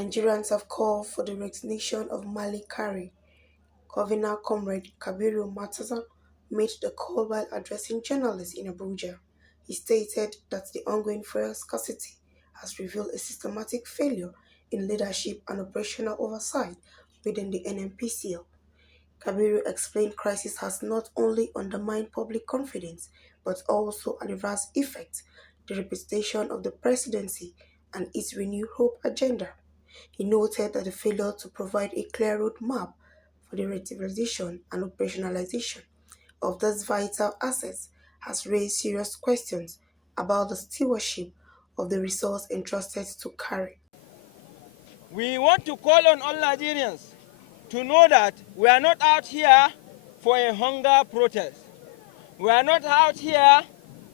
Nigerians have called for the resignation of MELE KYARI. Governor Comrade Kabiru Mataza made the call while addressing journalists in Abuja. He stated that the ongoing fuel scarcity has revealed a systematic failure in leadership and operational oversight within the NNPCL. Kabiru explained crisis has not only undermined public confidence but also adverse effect the reputation of the presidency and its renewed hope agenda. He noted that the failure to provide a clear roadmap for the revitalization and operationalization of these vital assets has raised serious questions about the stewardship of the resource entrusted to KYARI. We want to call on all Nigerians to know that we are not out here for a hunger protest. We are not out here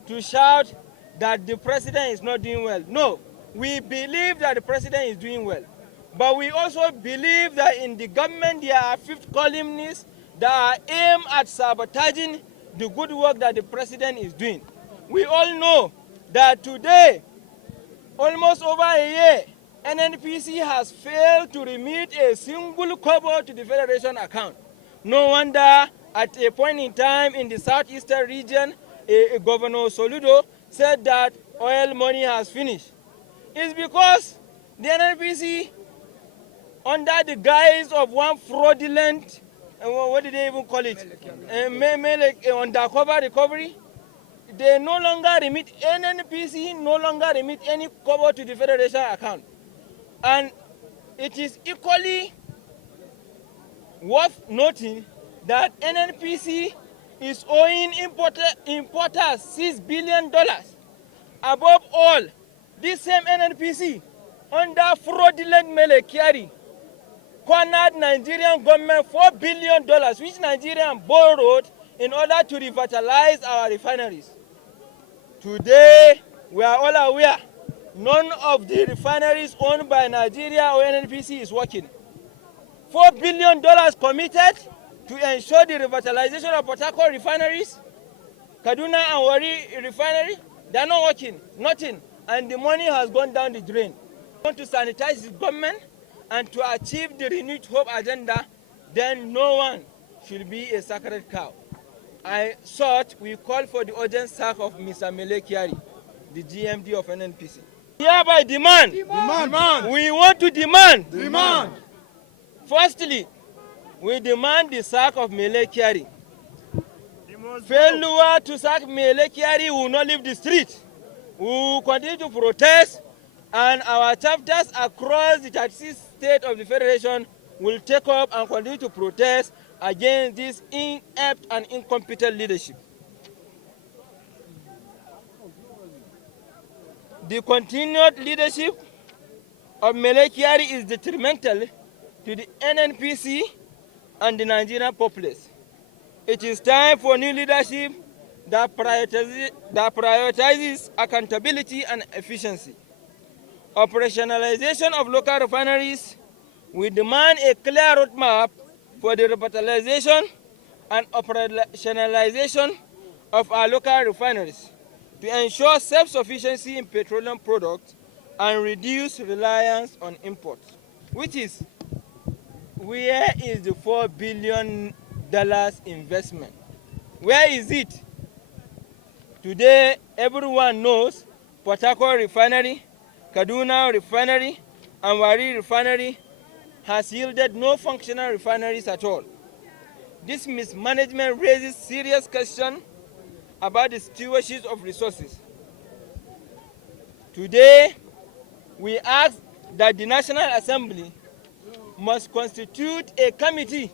to shout that the president is not doing well. No, we believe that the president is doing well. But we also believe that in the government there are fifth columnists that are aimed at sabotaging the good work that the president is doing. We all know that today, almost over a year, NNPC has failed to remit a single kobo to the Federation account. No wonder at a point in time in the southeastern region, Governor Soludo said that oil money has finished. It's because the NNPC, under the guise of one fraudulent, what did they even call it? Undercover recovery, they no longer remit, NNPC no longer remit any kobo to the Federation account. And it is equally worth noting that NNPC is owing importers $6 billion. Above all, this same NNPC, under fraudulent MELE KYARI, cornered Nigerian government $4 billion, which Nigerian borrowed in order to revitalize our refineries. Today, we are all aware, none of the refineries owned by Nigeria or NNPC is working. $4 billion committed to ensure the revitalization of Port Harcourt refineries, Kaduna and Warri refinery, they are not working, nothing, and the money has gone down the drain. We want to sanitize the government and to achieve the renewed hope agenda, then no one should be a sacred cow. I thought we call for the urgent sack of Mr. MELE KYARI, the GMD of NNPC. Hereby demand. We want to demand. Firstly, we demand the sack of MELE KYARI. Failure to sack MELE KYARI will not leave the street. We will continue to protest, and our chapters across the 36 states of the Federation will take up and continue to protest against this inept and incompetent leadership. The continued leadership of MELE KYARI is detrimental to the NNPC and the Nigerian populace. It is time for new leadership that prioritizes accountability and efficiency. Operationalization of local refineries. We demand a clear roadmap for the revitalization and operationalization of our local refineries to ensure self-sufficiency in petroleum products and reduce reliance on imports. Which is, where is the $4 billion investment? Where is it? Today, everyone knows Port Harcourt refinery, Kaduna refinery, and Warri refinery has yielded no functional refineries at all. This mismanagement raises serious questions about the stewardship of resources. Today, we ask that the National Assembly must constitute a committee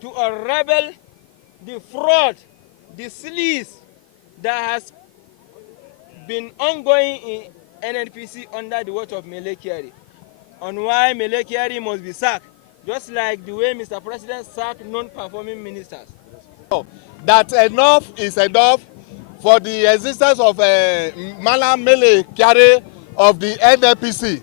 to unravel the fraud, the sleaze that has been ongoing in NNPC under the watch of MELE KYARI, on why MELE KYARI must be sacked, just like the way Mr. President sacked non-performing ministers. That enough is enough for the existence of Malam MELE KYARI of the NNPC.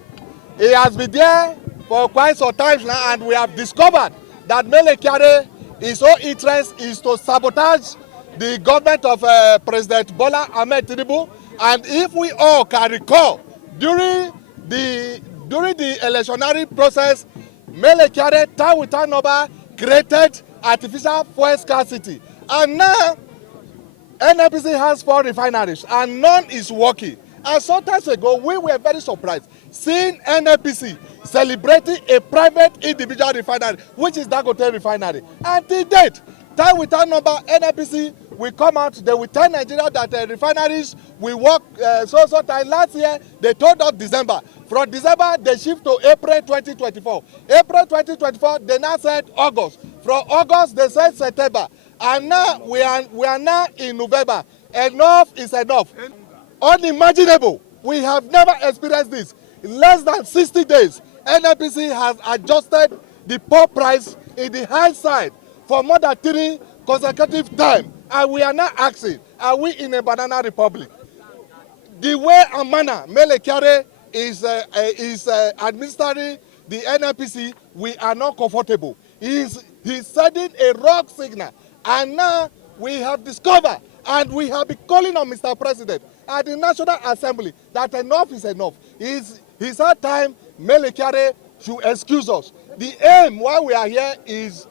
He has been there for quite some time now, and we have discovered that MELE KYARI, his whole interest is to sabotage the government of President Bola Ahmed Tinubu. And if we all can recall, during the During the electionary process, MELE KYARI, time with time number, created artificial fuel scarcity. And now, NNPC has 4 refineries and none is working. And some times ago, we were very surprised seeing NNPC celebrating a private individual refinery, which is Dangote refinery. Until date, time with time number, NNPC will come out, they will tell Nigeria that refineries will work so time. Last year, they told us December. From December, they shift to April 2024. April 2024, they now said August. From August, they said September. And now we are now in November. Enough is enough. Unimaginable. We have never experienced this. In less than 60 days, NNPC has adjusted the pump price in the high side for more than 3 consecutive times. And we are now asking, are we in a banana republic? The way and manner MELE KYARI is administering the NNPC, we are not comfortable. He's sending a wrong signal. And now we have discovered and we have been calling on Mr. President at the National Assembly that enough is enough. It's our time MELE KYARI should excuse us. The aim why we are here is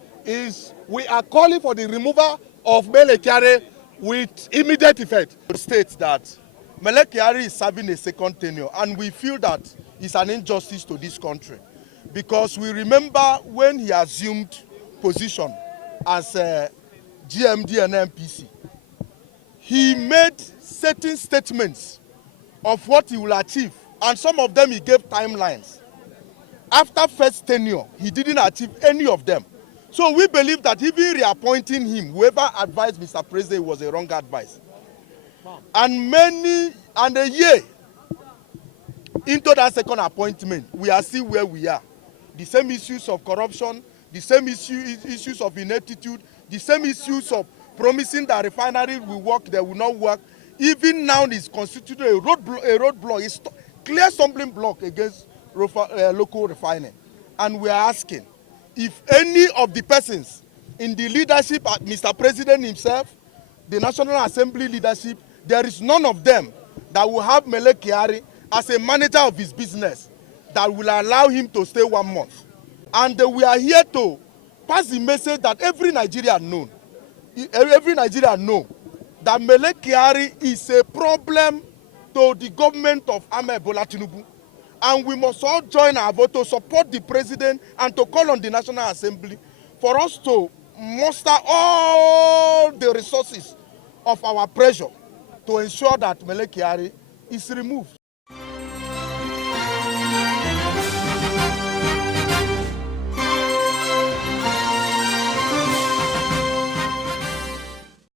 we are calling for the removal of MELE KYARI with immediate effect. It states that MELE KYARI is serving a second tenure, and we feel that it's an injustice to this country, because we remember when he assumed position as GMD and NPC, he made certain statements of what he will achieve, and some of them he gave timelines. After first tenure, he didn't achieve any of them. So we believe that even reappointing him, whoever advised Mr. President, was a wrong advice. And a year into that second appointment, we are still where we are. The same issues of corruption, the same issues of ineptitude, the same issues of promising that refinery will work, they will not work. Even now, it's constituted a roadblock, it's clear stumbling block against local refining. And we are asking if any of the persons in the leadership, Mr. President himself, the National Assembly leadership, there is none of them that will have MELE KYARI as a manager of his business that will allow him to stay 1 month. And we are here to pass the message that every Nigerian know that MELE KYARI is a problem to the government of Ahmed Bola Tinubu. And we must all join our vote to support the president and to call on the National Assembly for us to muster all the resources of our pressure to ensure that MELE KYARI is removed.